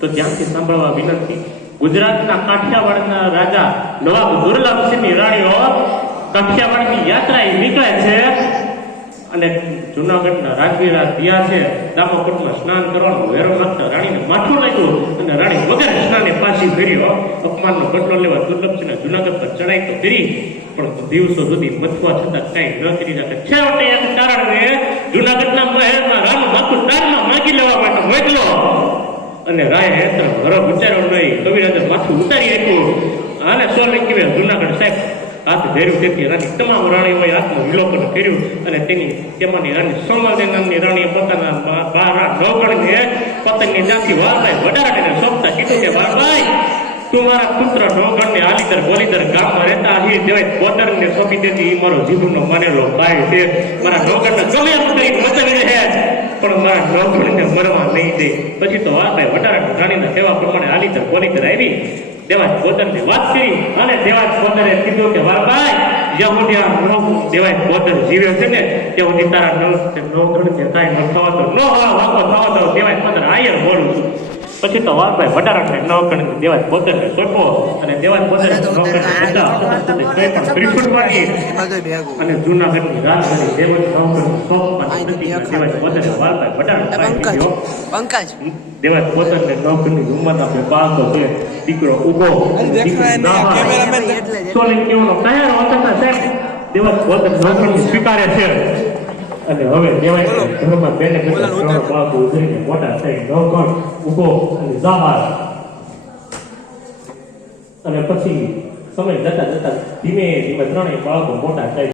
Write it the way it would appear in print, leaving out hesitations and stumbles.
તો ધ્યાનથી સાંભળવા વિનંતી. ગુજરાતના કાઠિયાવાડના રાજા નવાબ દુર્લભસિંહની રાણીઓ કાઠિયાવાડની યાત્રાએ નીકળે છે અને જુનાગઢના રાજવીરા દિયા છે દામોકુંડમાં સ્નાન કરવાનું વેરો માંગતા રાણીને માથું લાગ્યું અને રાણી વગર સ્નાને પાછી ફેર્યો. અપમાનનો બદલો લેવા દુર્લભસિંહને જુનાગઢ પર ચડાઈ તો કરી, પણ દિવસો સુધી મથવા છતાં કઈ ન કરી શકે. છેવટે એક કારણે જુનાગઢના મહેલમાં રાનું માથું દાનમાં માગી લેવા માટે મોકલો અને રાય હેતર ઘરો વિચાર્યો નહીં. કવિરાજે માથું ઉતારી આપ્યું. આને સોલંકી જુનાગઢ સાહેબ હાથ ધેર્યું. તેથી રાણી તમામ રાણીઓએ હાથનું વિલોપન કર્યું અને તેમાંની રાણી સોમલદેવ નામની રાણીએ પોતાના 12 નવગણને પતંગની જાતિ વારભાઈ વડારાને સોંપતા કીધું કે વારભાઈ, તું મારા પુત્ર નવગણને આલીદર ગોલીદર ગામમાં રહેતા અહીં દેવાય પોદરને સોંપી દેતી. એ મારો જીવનનો માનેલો ભાઈ છે. મારા નવગણને ગમે એમ કરી મચાવી રહે પણ મારા નવગણને મરવા નહીં દે. પછી તો વારભાઈ વડારા રાણીના કહેવા પ્રમાણે આલીદર ગોલીદર આવી દેવાજ પોદરની વાત કરી અને દેવાજ પોદરે કીધું કે વારભાઈ, જ્યાં સુધી આ દેવાજ પોદર જીવે છે ને ત્યાં સુધી તારા નવગણને કાંઈ ન થવા દો, ન વાંકો થવા દો. દેવાજ પોદર આયર બોલું છું. પછી તો વારભાઈ વડારાને નવગણ દેવાજ પોદરને સોંપો અને દેવાજ પોદરે અને જૂનાગઢની રાજધાની દેવાજ નવગણ સોંપવાની દેવાજ પોદરે વારભાઈ વડારાને પંકજ દેવાજ પોદરને નવગણની ઉંમરના બે બાળકો છે. દીકરો ઉગો સોલંકીઓનો કયા હોતા સાહેબ દેવાજ પોદર નવગણને સ્વીકારે છે. અને હવે દેવાય ઘરમાં બેને ત્રણ બાળકો ઉતરીને મોટા થઈ નવગણ ઉગો અને જાબાર. અને પછી સમય જતા જતા ધીમે ધીમે ત્રણેય બાળકો મોટા થાય.